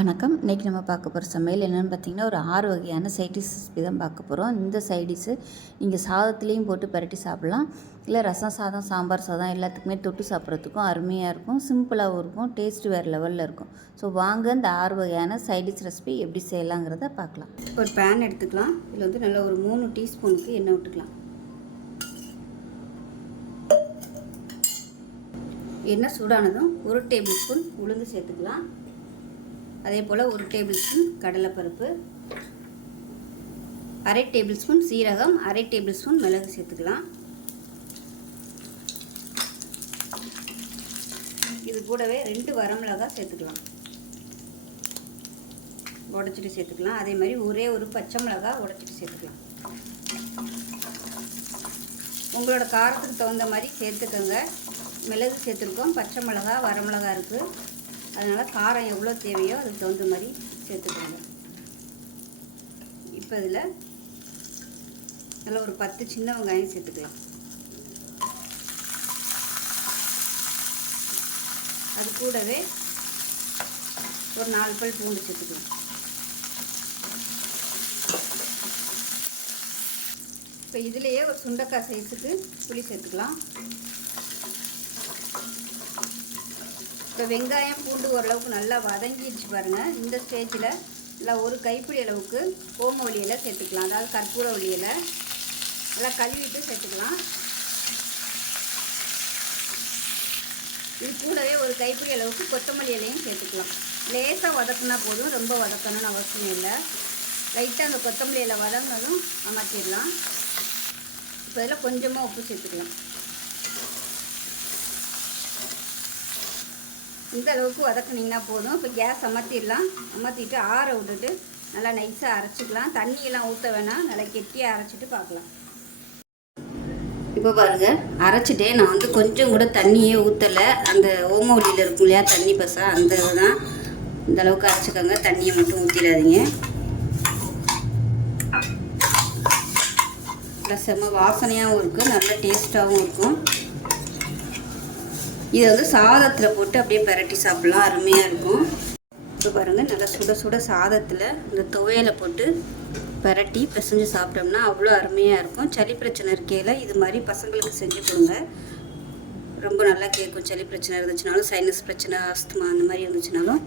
வணக்கம். இன்றைக்கி நம்ம பார்க்க போகிற சமையல் என்னென்னு பார்த்தீங்கன்னா ஒரு ஆறு வகையான சைடிஷ் ரெசிபி தான் பார்க்க போகிறோம் இந்த சைடிஷ்ஷு நீங்கள் சாதத்துலேயும் போட்டு பரட்டி சாப்பிட்லாம். இல்லை ரசம் சாதம் சாம்பார் சாதம் எல்லாத்துக்குமே தொட்டு சாப்பிட்றதுக்கும் அருமையாக இருக்கும். சிம்பிளாகவும் இருக்கும். டேஸ்ட் வேறு லெவலில் இருக்கும். ஸோ வாங்க இந்த ஆறு வகையான சைடிஷ் ரெசிபி எப்படி செய்யலாங்கிறத பார்க்கலாம். ஒரு பேன் எடுத்துக்கலாம். இதில் வந்து நல்லா ஒரு மூணு டீஸ்பூனுக்கு எண்ணெய் விட்டுக்கலாம். எண்ணெய் சூடானதும் ஒரு டேபிள் ஸ்பூன் உளுந்து சேர்த்துக்கலாம். அதே போல் ஒரு டேபிள் ஸ்பூன் கடலைப்பருப்பு அரை டேபிள் ஸ்பூன் சீரகம் அரை டேபிள் ஸ்பூன் மிளகு சேர்த்துக்கலாம். இது கூடவே ரெண்டு வரமிளகாய் சேர்த்துக்கலாம். உடச்சிட்டு சேர்த்துக்கலாம். அதே மாதிரி ஒரே ஒரு பச்சை மிளகாய் உடச்சிட்டு சேர்த்துக்கலாம். உங்களோட காரத்துக்கு தகுந்த மாதிரி சேர்த்துக்கோங்க. மிளகு சேர்த்துருக்கோம். பச்சை மிளகா வரமிளகா இருக்குது அதனால் காரம் எவ்வளோ தேவையோ அதுக்கு தகுந்த மாதிரி சேர்த்துக்கோங்க. இப்போ இதில் நல்லா ஒரு பத்து சின்ன வெங்காயம் சேர்த்துக்கலாம். அது கூடவே ஒரு நாலு பல் பூண்டு சேர்த்துக்கலாம். இப்போ இதுலேயே ஒரு சுண்டக்காய் சைஸுக்கு புளி சேர்த்துக்கலாம். இப்போ வெங்காயம் பூண்டு ஓரளவுக்கு நல்லா வதங்கிடுச்சு பாருங்கள் இந்த ஸ்டேஜில் நல்லா ஒரு கைப்பிடி அளவுக்கு ஓம ஒலியில சேர்த்துக்கலாம். அதாவது கற்பூர ஒலியில நல்லா கழுவிட்டு சேர்த்துக்கலாம். இது கூடவே ஒரு கைப்பிடி அளவுக்கு கொத்தமல்லி இலையும் சேர்த்துக்கலாம். லேசாக வதக்குனா போதும். ரொம்ப வதக்கணும்னு அவசியம் இல்லை. லைட்டாக அந்த கொத்தமல்லி இலை வதங்கினதும் அமர்த்திடலாம். இப்போ இதில் கொஞ்சமாக உப்பு சேர்த்துக்கலாம். இந்த அளவுக்கு வதக்குனிங்கன்னா போதும். இப்போ கேஸ் அமர்த்திடலாம். அமர்த்திட்டு ஆற விட்டுட்டு நல்லா நைஸாக அரைச்சிக்கலாம். தண்ணியெல்லாம் ஊற்ற வேணாம். நல்லா கெட்டியாக அரைச்சிட்டு பார்க்கலாம். இப்போ பாருங்கள் அரைச்சிட்டே நான் வந்து கொஞ்சம் கூட தண்ணியே ஊற்றலை அந்த ஓமோலியில் இருக்கும் இல்லையா தண்ணி பசா அந்த தான் இந்த அளவுக்கு அரைச்சிக்கோங்க. தண்ணியை மட்டும் ஊற்றிடாதீங்க நல்லா செம்ம வாசனையாகவும் இருக்கும் நல்ல டேஸ்ட்டாகவும் இருக்கும். இதை வந்து சாதத்தில் போட்டு அப்படியே பரட்டி சாப்பிட்லாம். அருமையாக இருக்கும். இப்போ பாருங்கள் நல்லா சுட சுட சாதத்தில் இந்த துவையலை போட்டு பரட்டி பிசைஞ்சு சாப்பிட்டோம்னா அவ்வளோ அருமையாக இருக்கும். சளி பிரச்சனை இருக்கையில் இது மாதிரி பசங்களுக்கு செஞ்சு கொடுங்க. ரொம்ப நல்லா கேட்கும். சளி பிரச்சனை இருந்துச்சுனாலும் சைனஸ் பிரச்சனை அஸ்துமா அந்த மாதிரி இருந்துச்சுனாலும்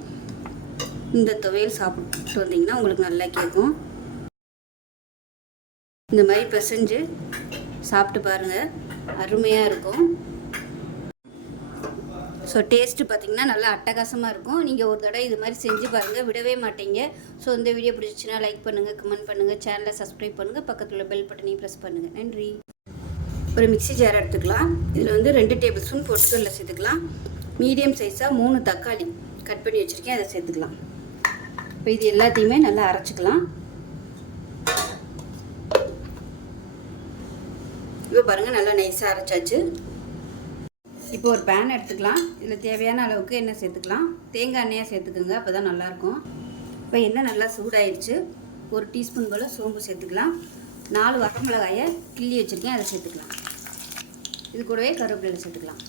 இந்த துவையல் சாப்பிட்டு வந்தீங்கன்னா உங்களுக்கு நல்லா கேட்கும். இந்த மாதிரி பிசைஞ்சு சாப்பிட்டு பாருங்கள் அருமையாக இருக்கும். ஸோ டேஸ்ட்டு பார்த்திங்கன்னா நல்லா அட்டகாசமாக இருக்கும். நீங்கள் ஒரு தடவை இது மாதிரி செஞ்சு பாருங்கள் விடவே மாட்டீங்க. ஸோ இந்த வீடியோ பிடிச்சிச்சுன்னா லைக் பண்ணுங்கள் கமெண்ட் பண்ணுங்கள் சேனலை சப்ஸ்கிரைப் பண்ணுங்கள் பக்கத்தில் உள்ள பெல் பட்டனையும் ப்ரெஸ் பண்ணுங்கள் நன்றி. ஒரு மிக்சி ஜார் எடுத்துக்கலாம். இதில் வந்து ரெண்டு டேபிள் ஸ்பூன் பொட்டுக்கடலை சேர்த்துக்கலாம். மீடியம் சைஸாக மூணு தக்காளி கட் பண்ணி வச்சுருக்கேன். அதை சேர்த்துக்கலாம். இப்போ இது எல்லாத்தையுமே நல்லா அரைச்சிக்கலாம். இப்போ பாருங்கள் நல்லா நைஸாக அரைச்சாச்சு. இப்போ ஒரு பேன் எடுத்துக்கலாம். இதில் தேவையான அளவுக்கு எண்ணெய் சேர்த்துக்கலாம். தேங்காய் எண்ணெயாக சேர்த்துக்குங்க அப்போ தான் நல்லாயிருக்கும். இப்போ எண்ணெய் நல்லா சூடாயிடுச்சு. ஒரு டீஸ்பூன் போல் சோம்பு சேர்த்துக்கலாம். நாலு வரமிளகாயை கிள்ளி வச்சுருக்கேன் அதை சேர்த்துக்கலாம். இது கூடவே கருவேப்பிலை சேர்த்துக்கலாம்.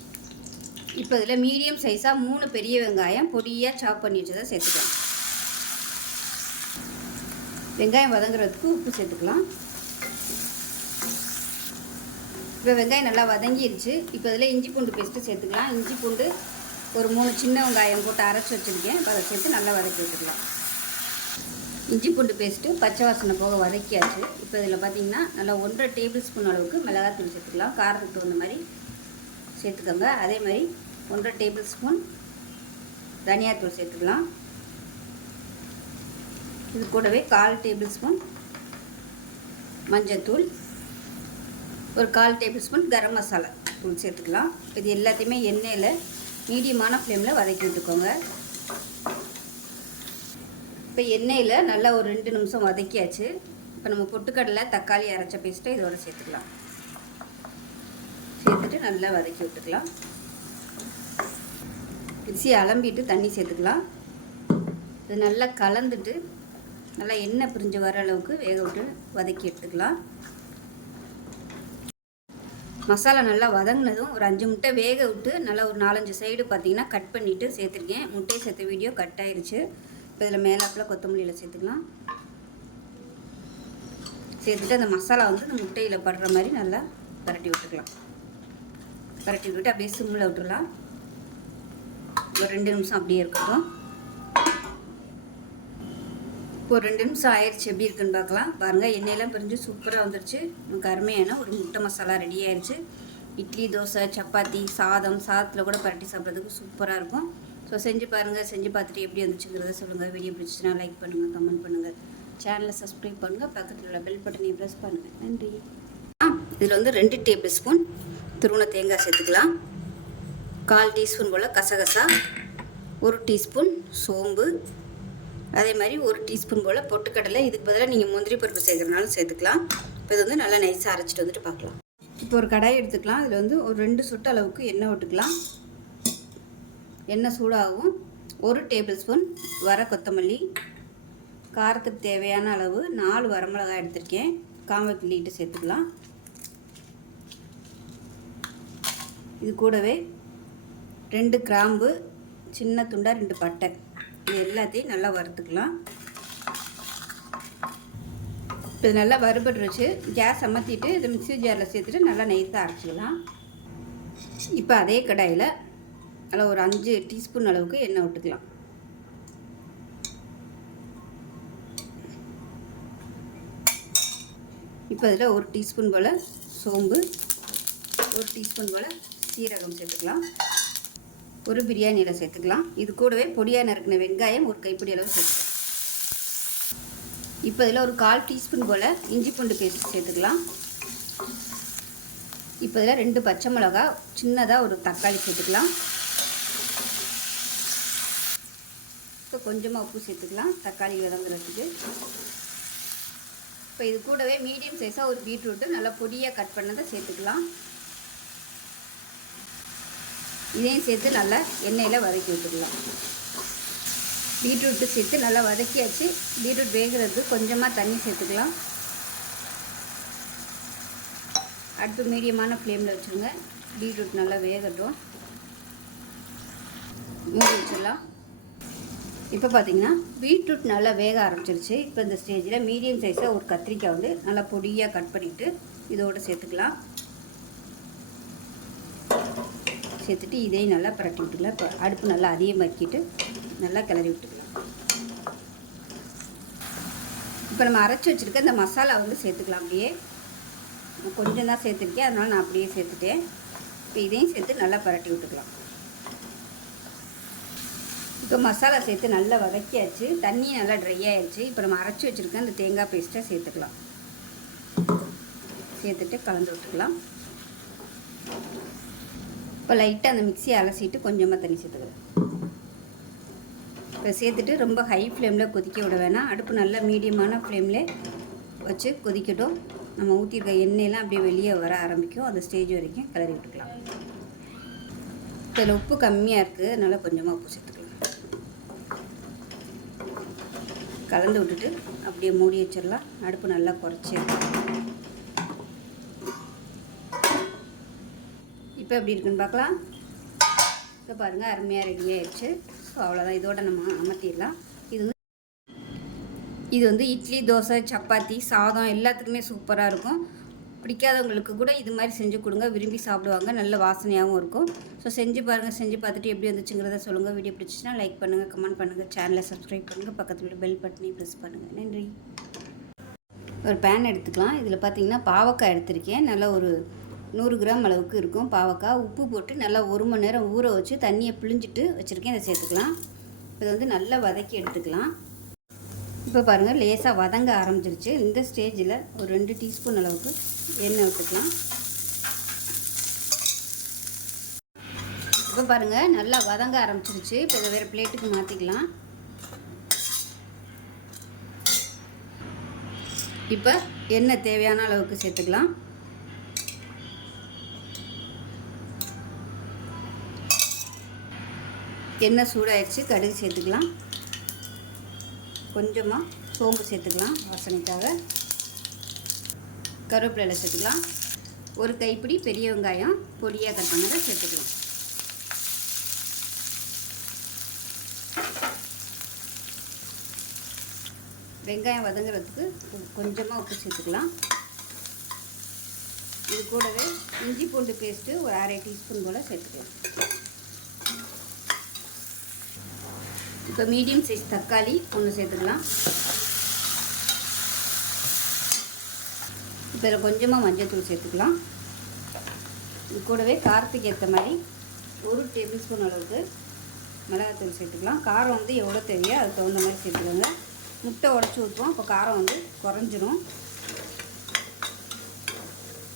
இப்போ இதில் மீடியம் சைஸாக மூணு பெரிய வெங்காயம் பொடியாக சாப் பண்ணி வச்சதை சேர்த்துக்கலாம். வெங்காயம் வதங்குறதுக்கு உப்பு சேர்த்துக்கலாம். இப்போ வெங்காயம் நல்லா வதங்கிருச்சு. இப்போ இதில் இஞ்சி பூண்டு பேஸ்ட்டு சேர்த்துக்கலாம். இஞ்சி பூண்டு ஒரு மூணு சின்ன வெங்காயம் போட்டு அரைச்சி வச்சுருக்கேன். இப்போ அதை சேர்த்து நல்லா வதக்கி வச்சுக்கலாம் இஞ்சி பூண்டு பேஸ்ட்டு பச்சை வாசனை போக வதக்கியாச்சு. இப்போ இதில் பார்த்தீங்கன்னா நல்லா ஒன்றரை டேபிள் ஸ்பூன் அளவுக்கு மிளகாத்தூள் சேர்த்துக்கலாம். காரத்துக்கு தகுந்த மாதிரி சேர்த்துக்கோங்க. அதே மாதிரி ஒன்றரை டேபிள் ஸ்பூன் தனியாத்தூள் சேர்த்துக்கலாம். இது கூடவே கால் டேபிள் ஸ்பூன் மஞ்சத்தூள். ஒரு கால் டேபிள் ஸ்பூன் கரம் மசாலா தூள் சேர்த்துக்கலாம். இது எல்லாத்தையுமே எண்ணெயில் மீடியமான ஃப்ளேமில் வதக்கி விட்டுக்கோங்க. இப்போ எண்ணெயில் நல்லா ஒரு ரெண்டு நிமிஷம் வதக்கியாச்சு. இப்போ நம்ம பொட்டுக்கடலை தக்காளி அரைச்ச பேஸ்ட்டை இதோட சேர்த்துக்கலாம். சேர்த்துட்டு நல்லா வதக்கி விட்டுக்கலாம். மிக்சி அலம்பிட்டு தண்ணி சேர்த்துக்கலாம். இது நல்லா கலந்துட்டு நல்லா எண்ணெய் பிரிஞ்சு வர அளவுக்கு வேக விட்டு வதக்கி எடுத்துக்கலாம். மசாலா நல்லா வதங்கினதும் ஒரு அஞ்சு முட்டை வேக விட்டு நல்லா ஒரு நாலஞ்சு சைடு பார்த்தீங்கன்னா கட் பண்ணிவிட்டு சேர்த்துருக்கேன். முட்டையை சேர்த்த வீடியோ கட் ஆயிடுச்சு இப்போ இதில் மேலாப்பில் கொத்தமல்லியில் சேர்த்துக்கலாம். சேர்த்துட்டு அந்த மசாலா வந்து இந்த முட்டையில் படுற மாதிரி நல்லா பரட்டி விட்டுக்கலாம். பரட்டி விட்டு அப்படியே சிம்மில் விட்டுடலாம் ஒரு ரெண்டு நிமிஷம் அப்படியே இருக்கட்டும். இப்போ ஒரு ரெண்டு நிமிஷம் ஆயிடுச்சு எப்படி இருக்குன்னு பார்க்கலாம். பாருங்கள் எண்ணெயெல்லாம் பிரிஞ்சு சூப்பராக வந்துருச்சு. நமக்கு அருமையான ஒரு முட்டை மசாலா ரெடி ஆயிடுச்சு இட்லி தோசை சப்பாத்தி சாதம் சாதத்தில் கூட பரட்டி சாப்பிட்றதுக்கு சூப்பராக இருக்கும். ஸோ செஞ்சு பாருங்கள் செஞ்சு பார்த்துட்டு எப்படி வந்துச்சுங்கிறத சொல்லுங்கள் வீடியோ பிடிச்சிச்சுன்னா லைக் பண்ணுங்கள் கமெண்ட் பண்ணுங்கள் சேனலை சப்ஸ்கிரைப் பண்ணுங்கள் பக்கத்தில் உள்ள பெல் பட்டனையும் ப்ரெஸ் பண்ணுங்கள் நன்றி. ஆ இதில் வந்து ரெண்டு டேபிள் ஸ்பூன் துருவன தேங்காய் சேர்த்துக்கலாம். கால் டீஸ்பூன் போல் கசகசா. ஒரு டீஸ்பூன் சோம்பு. அதே மாதிரி ஒரு டீஸ்பூன் போல் பொட்டுக்கடலை இதுக்கு பதிலாக நீங்கள் முந்திரி பருப்பு சேர்க்குறனாலும் சேர்த்துக்கலாம். இப்போ இது வந்து நல்லா நைஸாக அரைச்சிட்டு வந்துட்டு பார்க்கலாம். இப்போ ஒரு கடாய் எடுத்துக்கலாம். அதில் வந்து ஒரு ரெண்டு சொட்டு அளவுக்கு எண்ணெய் விட்டுக்கலாம் எண்ணெய் சூடாகவும் ஒரு டேபிள் ஸ்பூன் வர கொத்தமல்லி. காரத்துக்கு தேவையான அளவு நாலு வரமிளகாய் எடுத்திருக்கேன். காம்பை கிள்ளிட்டு சேர்த்துக்கலாம். இது கூடவே ரெண்டு கிராம்பு சின்ன துண்டாக ரெண்டு பட்டை. இது எல்லாத்தையும் நல்லா வறுத்துக்கலாம். இப்போ இது நல்லா வறுபட்டுருச்சு. கேஸ் அமர்த்திட்டு இதை மிக்ஸி ஜாரில் சேர்த்துட்டு நல்லா நெய்ஸாக அரைச்சிக்கலாம். இப்போ அதே கடாயில் அதில் ஒரு அஞ்சு டீஸ்பூன் அளவுக்கு எண்ணெய் விட்டுக்கலாம். இப்போ அதில் ஒரு டீஸ்பூன் போல் சோம்பு ஒரு டீஸ்பூன் போல் சீரகம் சேர்த்துக்கலாம். ஒரு பிரியாணியில் சேர்த்துக்கலாம். இது கூடவே பொடியாக நறுக்கின வெங்காயம் ஒரு கைப்பிடி அளவு சேர்த்துக்கலாம். இப்போ இதில் ஒரு கால் டீஸ்பூன் போல் இஞ்சி பூண்டு பேஸ்ட் சேர்த்துக்கலாம். இப்போ இதில் ரெண்டு பச்சை மிளகா சின்னதாக ஒரு தக்காளி சேர்த்துக்கலாம். இப்போ கொஞ்சமாக உப்பு சேர்த்துக்கலாம். தக்காளி வதங்குறதுக்கு. இப்போ இது கூடவே மீடியம் சைஸாக ஒரு பீட்ரூட்டு நல்லா பொடியாக கட் பண்ணதை சேர்த்துக்கலாம். இதையும் சேர்த்து நல்லா எண்ணெயில் வதக்கி விட்டுக்கலாம். பீட்ரூட்டு சேர்த்து நல்லா வதக்கியாச்சு. பீட்ரூட் வேகிறதுக்கு கொஞ்சமாக தண்ணி சேர்த்துக்கலாம். அடுப்பு மீடியமான ஃப்ளேமில் வச்சுருங்க. பீட்ரூட் நல்லா வேகட்டும். மூடி வச்சிடலாம். இப்போ பார்த்தீங்கன்னா பீட்ரூட் நல்லா வேக ஆரம்பிச்சிருச்சு. இப்போ இந்த ஸ்டேஜில் மீடியம் சைஸாக ஒரு கத்திரிக்காய் வந்து நல்லா பொடியாக கட் பண்ணிவிட்டு இதோடு சேர்த்துக்கலாம். சேர்த்துட்டு இதையும் நல்லா பரட்டி விட்டுக்கலாம். இப்போ அடுப்பு நல்லா அதிகமாக்கிட்டு நல்லா கிளறி விட்டுக்கலாம். இப்போ நம்ம அரைச்சி வச்சுருக்க இந்த மசாலா வந்து சேர்த்துக்கலாம் அப்படியே. கொஞ்சம் தான் சேர்த்துருக்கேன். அதனால் நான் அப்படியே சேர்த்துட்டேன். இப்போ இதையும் சேர்த்து நல்லா பரட்டி விட்டுக்கலாம். இப்போ மசாலா சேர்த்து நல்லா வதக்கியாச்சு. தண்ணி நல்லா ட்ரை ஆகிடுச்சு இப்போ நம்ம அரைச்சி வச்சுருக்க அந்த தேங்காய் பேஸ்ட்டை சேர்த்துக்கலாம். சேர்த்துட்டு கலந்து விட்டுக்கலாம். இப்போ லைட்டாக அந்த மிக்சியை அலசிட்டு கொஞ்சமாக தண்ணி சேர்த்துக்கலாம். இப்போ சேர்த்துட்டு ரொம்ப ஹை ஃப்ளேமில் கொதிக்க விட வேணாம். அடுப்பு நல்லா மீடியமான ஃப்ளேமில் வச்சு கொதிக்கட்டும். நம்ம ஊற்றிருக்க எண்ணெயெல்லாம் அப்படியே வெளியே வர ஆரம்பிக்கும். அந்த ஸ்டேஜ் வரைக்கும் கிளறி விட்டுக்கலாம். இதில் உப்பு கம்மியாக இருக்குது அதனால் கொஞ்சமாக உப்பு சேர்த்துக்கலாம். கலந்து விட்டுட்டு அப்படியே மூடி வச்சிடலாம். அடுப்பு நல்லா குறைச்சி இப்போ எப்படி இருக்குன்னு பார்க்கலாம். இப்போ பாருங்கள் அருமையாக ரெடி ஆயிடுச்சு. ஸோ அவ்வளோதான் இதோட நம்ம அமர்த்திடலாம். இது வந்து இது வந்து இட்லி தோசை சப்பாத்தி சாதம் எல்லாத்துக்குமே சூப்பராக இருக்கும். பிடிக்காதவங்களுக்கு கூட இது மாதிரி செஞ்சு கொடுங்க. விரும்பி சாப்பிடுவாங்க. நல்ல வாசனையாகவும் இருக்கும். ஸோ செஞ்சு பாருங்கள் செஞ்சு பார்த்துட்டு எப்படி வந்துச்சுங்கிறத சொல்லுங்கள் வீடியோ பிடிச்சிச்சின்னா லைக் பண்ணுங்கள் கமெண்ட் பண்ணுங்கள் சேனலை சப்ஸ்கிரைப் பண்ணுங்கள் பக்கத்தில் பெல் பட்டனையும் ப்ரெஸ் பண்ணுங்கள் நன்றி. ஒரு பேன் எடுத்துக்கலாம். இதில் பார்த்தீங்கன்னா பாவக்காய் எடுத்திருக்கேன். நல்லா ஒரு நூறு கிராம் அளவுக்கு இருக்கும். பாவக்காய் உப்பு போட்டு நல்லா ஒரு மணி நேரம் ஊற வச்சு தண்ணியை பிழிஞ்சிட்டு வச்சுருக்கேன். இதை சேர்த்துக்கலாம். இதை வந்து நல்லா வதக்கி எடுத்துக்கலாம். இப்போ பாருங்கள் லேசாக வதங்க ஆரம்பிச்சிருச்சு. இந்த ஸ்டேஜில் ஒரு ரெண்டு டீஸ்பூன் அளவுக்கு எண்ணெய் விட்டுக்கலாம். இப்போ பாருங்கள் நல்லா வதங்க ஆரம்பிச்சிருச்சு. இப்போ இதை வேறு பிளேட்டுக்கு மாற்றிக்கலாம் இப்போ எண்ணெய் தேவையான அளவுக்கு சேர்த்துக்கலாம். எண்ணெய் சூடாயிடுச்சு கடுகு சேர்த்துக்கலாம். கொஞ்சமாக சோம்பு சேர்த்துக்கலாம் வாசனைக்காக. கருவேப்பிலை சேர்த்துக்கலாம். ஒரு கைப்பிடி பெரிய வெங்காயம் பொடியாக கட் பண்ணதை சேர்த்துக்கலாம். வெங்காயம் வதங்குறதுக்கு கொஞ்சமாக உப்பு சேர்த்துக்கலாம். இது கூடவே இஞ்சி பூண்டு பேஸ்ட்டு ஒரு அரை டீஸ்பூன் போல் சேர்த்துக்கலாம். இப்போ மீடியம் சைஸ் தக்காளி ஒன்று சேர்த்துக்கலாம். இப்போ இதில் கொஞ்சமாக மஞ்சள்தூள் சேர்த்துக்கலாம். இது கூடவே காரத்துக்கு ஏற்ற மாதிரி ஒரு டேபிள் ஸ்பூன் அளவுக்கு மிளகாத்தூள் சேர்த்துக்கலாம். காரம் வந்து எவ்வளோ தேவையோ அதுக்கு தகுந்த மாதிரி சேர்த்துக்கோங்க. முட்டை உடச்சி ஊற்றுவோம். அப்போ காரம் வந்து குறைஞ்சிரும்.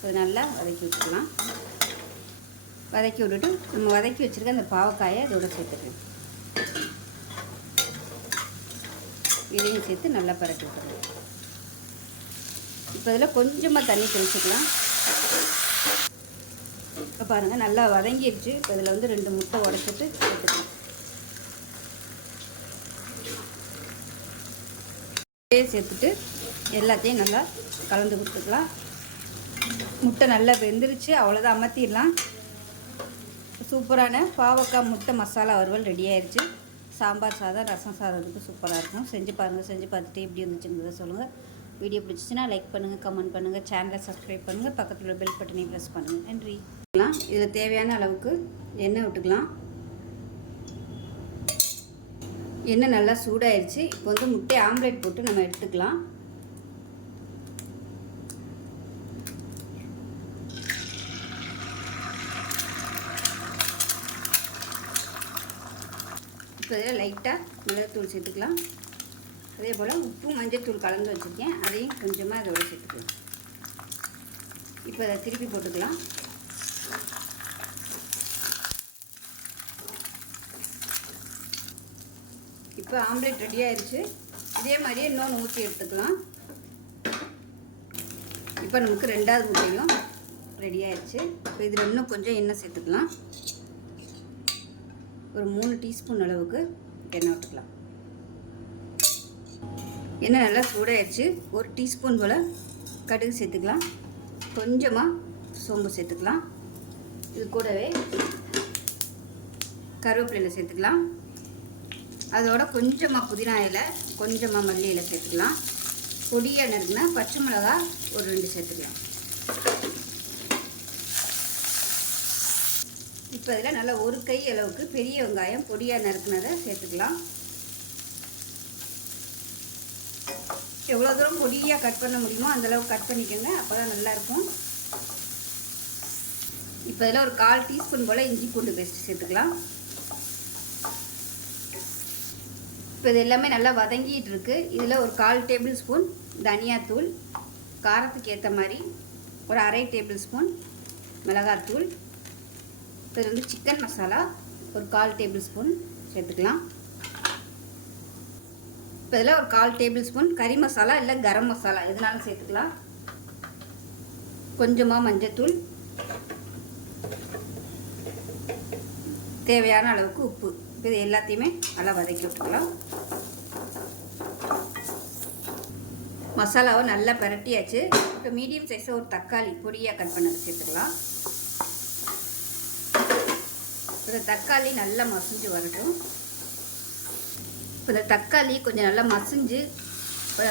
அது நல்லா வதக்கி வச்சுக்கலாம் வதக்கி விட்டுட்டு நம்ம வதக்கி வச்சுருக்க அந்த பாவக்காயை அதோட சேர்த்துக்கலாம். இதையும் சேர்த்து நல்லா பரட்டி விட்டுருவோம் இப்போ இதில் கொஞ்சமாக தண்ணி தெளிச்சுக்கலாம். இப்போ பாருங்கள் நல்லா வதங்கிடுச்சு இப்போ இதில் வந்து ரெண்டு முட்டை உடச்சிட்டு சேர்த்துக்கலாம் சேர்த்துட்டு எல்லாத்தையும் நல்லா கலந்து கொடுத்துக்கலாம். முட்டை நல்லா வெந்துருச்சு. அவ்வளோதான் அமர்த்திடலாம். சூப்பரான பாவக்காய் முட்டை மசாலா வறுவல் ரெடி ஆயிடுச்சு சாம்பார் சாதம் ரசம் சாதத்துக்கு சூப்பராக இருக்கும். செஞ்சு பாருங்கள் செஞ்சு பார்த்துட்டு எப்படி இருந்துச்சுங்கிறத சொல்லுங்கள் வீடியோ பிடிச்சிச்சின்னா லைக் பண்ணுங்கள் கமெண்ட் பண்ணுங்கள் சேனலை சப்ஸ்கிரைப் பண்ணுங்கள் பக்கத்தில் உள்ள பெல் பட்டனையும் ப்ரெஸ் பண்ணுங்கள் நன்றி. இதில் தேவையான அளவுக்கு எண்ணெய் விட்டுக்கலாம். எண்ணெய் நல்லா சூடாயிருச்சு. இப்போ வந்து முட்டை ஆம்லேட் போட்டு நம்ம எடுத்துக்கலாம். இப்போ இதில் லைட்டாக மிளகுத்தூள் சேர்த்துக்கலாம். அதே போல் உப்பு மஞ்சத்தூள் கலந்து வச்சுருக்கேன். அதையும் கொஞ்சமாக இதோட சேர்த்துக்கலாம். இப்போ அதை திருப்பி போட்டுக்கலாம். இப்போ ஆம்லேட் ரெடி ஆயிடுச்சு இதே மாதிரியே இன்னொன்று ஊற்றி எடுத்துக்கலாம். இப்போ நமக்கு ரெண்டாவது முட்டையும் ரெடி ஆயிடுச்சு இப்போ இதில் இன்னும் கொஞ்சம் எண்ணெய் சேர்த்துக்கலாம். ஒரு மூணு டீஸ்பூன் அளவுக்கு எண்ணெய் விட்டுக்கலாம். எண்ணெய் நல்லா சூடாயிடுச்சு ஒரு டீஸ்பூன் போல் கடுகு சேர்த்துக்கலாம். கொஞ்சமாக சோம்பு சேர்த்துக்கலாம். இது கூடவே கருவேப்பிலையில் சேர்த்துக்கலாம். அதோட கொஞ்சமாக புதினா இலை கொஞ்சமாக மல்லி இலை சேர்த்துக்கலாம். பொடியாக நறுக்குனா பச்சை மிளகா ஒரு ரெண்டு சேர்த்துக்கலாம். இப்போ இதில் நல்லா ஒரு கை அளவுக்கு பெரிய வெங்காயம் பொடியாக நறுக்குனதை சேர்த்துக்கலாம். எவ்வளோ தூரம் பொடியாக கட் பண்ண முடியுமோ அந்தளவுக்கு கட் பண்ணிக்கோங்க அப்போ தான் நல்லாயிருக்கும் இப்போ இதில் ஒரு கால் டீஸ்பூன் போல் இஞ்சி பூண்டு பேஸ்ட் சேர்த்துக்கலாம். இப்போ இது எல்லாமே நல்லா வதங்கிட்டு இருக்கு. இதில் ஒரு கால் டேபிள் ஸ்பூன் தனியாத்தூள் காரத்துக்கு ஏற்ற மாதிரி ஒரு அரை டேபிள் ஸ்பூன் மிளகாத்தூள் இப்போ இது வந்து சிக்கன் மசாலா ஒரு கால் டேபிள் ஸ்பூன் சேர்த்துக்கலாம். இப்போ இதில் ஒரு கால் டேபிள் ஸ்பூன் கறி மசாலா இல்லை கரம் மசாலா எதுனாலும் சேர்த்துக்கலாம். கொஞ்சமாக மஞ்சத்தூள். தேவையான அளவுக்கு உப்பு. இப்போ இது எல்லாத்தையுமே நல்லா வதக்கி விட்டுக்கலாம். மசாலாவை நல்லா பரட்டியாச்சு. இப்போ மீடியம் சைஸில் ஒரு தக்காளி பொடியாக கட் பண்ணது சேர்த்துக்கலாம். இந்த தக்காளி நல்லா மசிஞ்சு வரட்டும். இப்போ இந்த தக்காளி கொஞ்சம் நல்லா மசிஞ்சு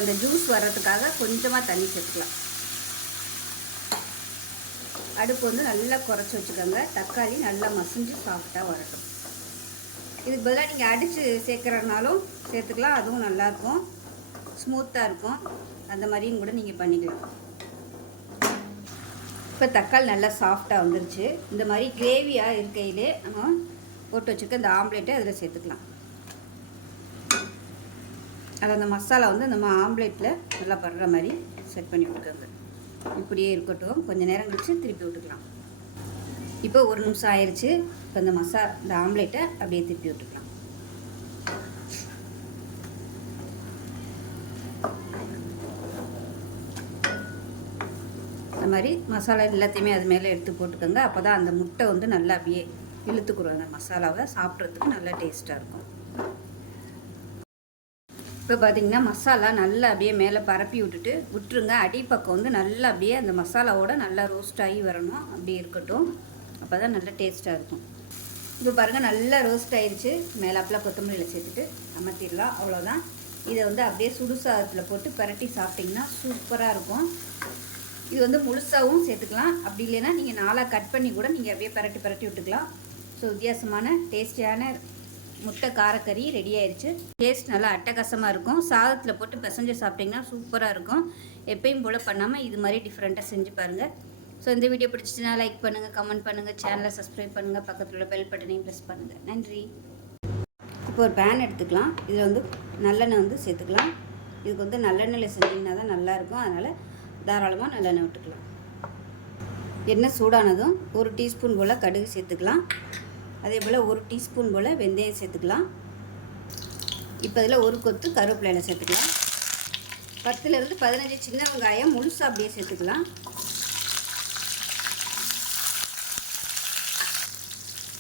அந்த ஜூஸ் வர்றதுக்காக கொஞ்சமாக தண்ணி சேர்த்துக்கலாம். அடுப்பு வந்து நல்லா குறைச்சி வச்சுக்கோங்க. தக்காளி நல்லா மசிஞ்சு சாஃப்டாக வரட்டும். இதுக்கு பதிலாக நீங்கள் அடித்து சேர்க்குறதுனாலும் சேர்த்துக்கலாம். அதுவும் நல்லாயிருக்கும் ஸ்மூத்தாக இருக்கும். அந்த மாதிரியும் கூட நீங்கள் பண்ணிக்கலாம். இப்போ தக்காளி நல்லா சாஃப்டாக வந்துருச்சு. இந்த மாதிரி கிரேவியாக இருக்கையிலே நம்ம போட்டு வச்சுருக்க இந்த ஆம்லேட்டை அதில் சேர்த்துக்கலாம். அது அந்த மசாலா வந்து நம்ம ஆம்லேட்டில் நல்லா படுற மாதிரி செட் பண்ணி கொடுக்குறது இப்படியே இருக்கட்டும். கொஞ்சம் நேரம் கழிச்சு திருப்பி விட்டுக்கலாம். இப்போ ஒரு நிமிஷம் ஆயிடுச்சு இப்போ இந்த மசா இந்த ஆம்லேட்டை அப்படியே திருப்பி விட்டுக்கலாம் இந்த மாதிரி மசாலா எல்லாத்தையுமே அது மேலே எடுத்து போட்டுக்கோங்க. அப்போ தான் அந்த முட்டை வந்து நல்லா அப்படியே இழுத்துக்குறோம் அந்த மசாலாவை சாப்பிட்றதுக்கு நல்லா டேஸ்ட்டாக இருக்கும். இப்போ பார்த்தீங்கன்னா மசாலா நல்லா அப்படியே மேலே பரப்பி விட்டுட்டு விட்டுருங்க. அடிப்பக்கம் வந்து நல்லா அப்படியே அந்த மசாலாவோட நல்லா ரோஸ்ட் ஆகி வரணும். அப்படியே இருக்கட்டும். அப்போ தான் நல்லா டேஸ்ட்டாக இருக்கும். இப்போ பாருங்கள் நல்லா ரோஸ்ட் ஆயிடுச்சு மேலாப்பில் கொத்தமல்லியில் சேர்த்துட்டு அமர்த்திடலாம். அவ்வளோதான் இதை வந்து அப்படியே சுடுசாதத்தில் போட்டு பரட்டி சாப்பிட்டிங்கன்னா சூப்பராக இருக்கும். இது வந்து முழுசாகவும் சேர்த்துக்கலாம். அப்படி இல்லைன்னா நீங்கள் நாளாக கட் பண்ணி கூட நீங்கள் அப்படியே பரட்டி பரட்டி விட்டுக்கலாம். ஸோ வித்தியாசமான டேஸ்டியான முட்டை காரக்கறி ரெடி ஆயிடுச்சு டேஸ்ட் நல்லா அட்டகாசமாக இருக்கும். சாதத்தில் போட்டு பிசைஞ்சு சாப்பிட்டிங்கன்னா சூப்பராக இருக்கும். எப்பயும் போல் பண்ணாமல் இது மாதிரி டிஃப்ரெண்ட்டாக செஞ்சு பாருங்கள் ஸோ இந்த வீடியோ பிடிச்சிச்சுன்னா லைக் பண்ணுங்கள் கமெண்ட் பண்ணுங்கள் சேனலை சப்ஸ்கிரைப் பண்ணுங்கள் பக்கத்தில் உள்ள பெல் பட்டனையும் ப்ரெஸ் பண்ணுங்கள் நன்றி. இப்போ ஒரு பேன் எடுத்துக்கலாம். இதில் வந்து நல்லெண்ணெய் வந்து சேர்த்துக்கலாம். இதுக்கு வந்து நல்லெண்ணெயில் செஞ்சிங்கன்னா தான் நல்லாயிருக்கும் அதனால் தாராளமாக நல்லெண்ணெய் விட்டுக்கலாம். எண்ணெய் சூடானதும் ஒரு டீஸ்பூன் போல் கடுகு சேர்த்துக்கலாம். அதே போல் ஒரு டீஸ்பூன் போல் வெந்தயம் சேர்த்துக்கலாம். இப்போ இதில் ஒரு கொத்து கருவேப்பிலையில் சேர்த்துக்கலாம். பத்துலேருந்து பதினஞ்சு சின்ன வெங்காயம் முழுசாக அப்படியே சேர்த்துக்கலாம்.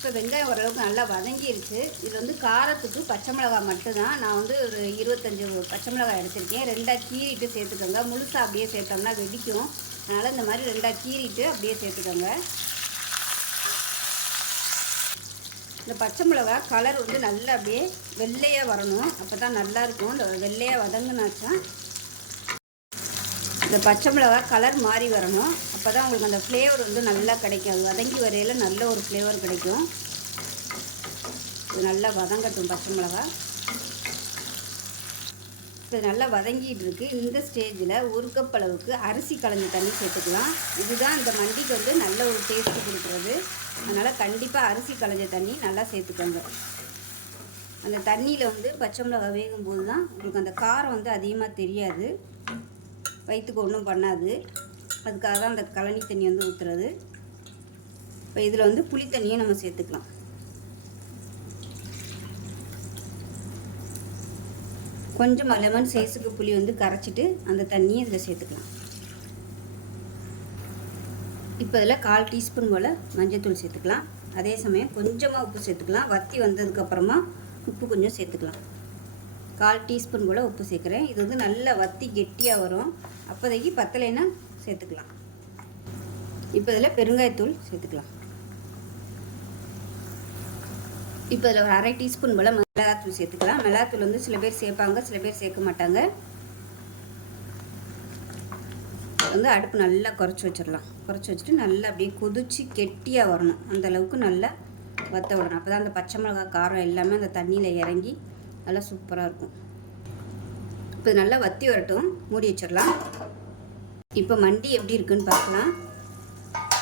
இப்போ வெங்காயம் ஓரளவுக்கு நல்லா வதங்கிருச்சு. இது வந்து காரத்துக்கு பச்சை மிளகாய் மட்டும்தான். நான் வந்து ஒரு இருபத்தஞ்சி பச்சை மிளகாய் எடுத்திருக்கேன். ரெண்டாக கீறிட்டு சேர்த்துக்கோங்க. முழுசாக அப்படியே சேர்த்தோம்னா வெடிக்கும். அதனால் இந்த மாதிரி ரெண்டாக கீறிட்டு அப்படியே சேர்த்துக்கோங்க. இந்த பச்சை மிளகாய் கலர் வந்து நல்லா அப்படியே வெள்ளையாக வரணும். அப்போ தான் நல்லாயிருக்கும் இந்த வெள்ளையாக வதங்குனாச்சா இந்த பச்சை மிளகாய் கலர் மாறி வரணும். அப்போ தான் உங்களுக்கு அந்த ஃப்ளேவர் வந்து நல்லா கிடைக்கும் அது வதங்கி வரையில் நல்ல ஒரு ஃப்ளேவர் கிடைக்கும். இது நல்லா வதங்கட்டும் பச்சை மிளகா. இது நல்லா வதங்கிட்டு இருக்கு. இந்த ஸ்டேஜில் ஒரு கப் அளவுக்கு அரிசி களைஞ்ச தண்ணி சேர்த்துக்கலாம். இதுதான் இந்த மண்டிக்கு வந்து நல்ல ஒரு டேஸ்ட்டு கொடுக்குறது. அதனால் கண்டிப்பாக அரிசி களைஞ்ச தண்ணி நல்லா சேர்த்துக்கோங்க. அந்த தண்ணியில் வந்து பச்சை மிளகா வேகும்போது தான் உங்களுக்கு அந்த காரம் வந்து அதிகமாக தெரியாது. வயிற்றுக்கு ஒன்றும் பண்ணாது. அதுக்காக தான் அந்த கழனி தண்ணி வந்து ஊற்றுறது இப்போ இதில் வந்து புளி தண்ணியை நம்ம சேர்த்துக்கலாம். கொஞ்சம் லெமன் சைஸுக்கு புளி வந்து கரைச்சிட்டு அந்த தண்ணியை இதில் சேர்த்துக்கலாம். இப்போ இதில் கால் டீஸ்பூன் போல் மஞ்சள்தூள் சேர்த்துக்கலாம். அதே சமயம் கொஞ்சமாக உப்பு சேர்த்துக்கலாம். வத்தி வந்ததுக்கப்புறமா உப்பு கொஞ்சம் சேர்த்துக்கலாம். கால் டீஸ்பூன் போல் உப்பு சேர்க்குறேன். இது வந்து நல்லா வத்தி கெட்டியாக வரும். அப்போதைக்கு பத்தலைன்னா சேர்த்துக்கலாம். இப்போ இதில் பெருங்காயத்தூள் சேர்த்துக்கலாம். இப்போ இதில் ஒரு அரை டீஸ்பூன் போல் மிளகாத்தூள் சேர்த்துக்கலாம். மிளகாத்தூள் வந்து சில பேர் சேர்ப்பாங்க சில பேர் சேர்க்க மாட்டாங்க. வந்து அடுப்பு நல்லா குறைச்சி வச்சிடலாம். குறைச்சி வச்சுட்டு நல்லா அப்படியே கொதிச்சு கெட்டியாக வரணும். அந்தளவுக்கு நல்லா வத்த விடணும். அப்போ தான் அந்த பச்சை மிளகாய் காரம் எல்லாமே அந்த தண்ணியில் இறங்கி நல்லா சூப்பராக இருக்கும். இப்போ நல்லா வத்தி வரட்டும். மூடி வச்சிடலாம். இப்போ மண்டி எப்படி இருக்குன்னு பார்க்கலாம்.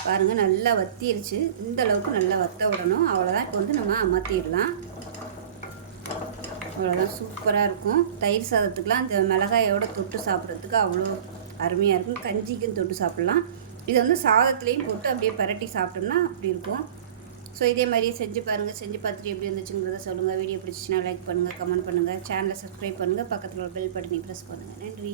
பாருங்கள் நல்லா வத்திருச்சு. இந்த அளவுக்கு நல்லா வத்த விடணும். அவ்வளோதான் இப்போ வந்து நம்ம அமர்த்திடலாம். அவ்வளோதான் சூப்பராக இருக்கும். தயிர் சாதத்துக்கெலாம் அந்த மிளகாயோட தொட்டு சாப்பிட்றதுக்கு அவ்வளோ அருமையாக இருக்கும். கஞ்சிக்கும் தொட்டு சாப்பிட்லாம். இதை வந்து சாதத்துலேயும் போட்டு அப்படியே பரட்டி சாப்பிட்டோம்னா அப்படி இருக்கும். ஸோ இதே மாதிரியே செஞ்சு பாருங்கள் செஞ்சு பார்த்துட்டு எப்படி இருந்துச்சுங்கிறத சொல்லுங்கள் வீடியோ பிடிச்சிச்சின்னா லைக் பண்ணுங்கள் கமெண்ட் பண்ணுங்கள் சேனலை சப்ஸ்கிரைப் பண்ணுங்கள் பக்கத்தில் ஒரு பெல் பட்டனை ப்ரெஸ் பண்ணுங்கள் நன்றி.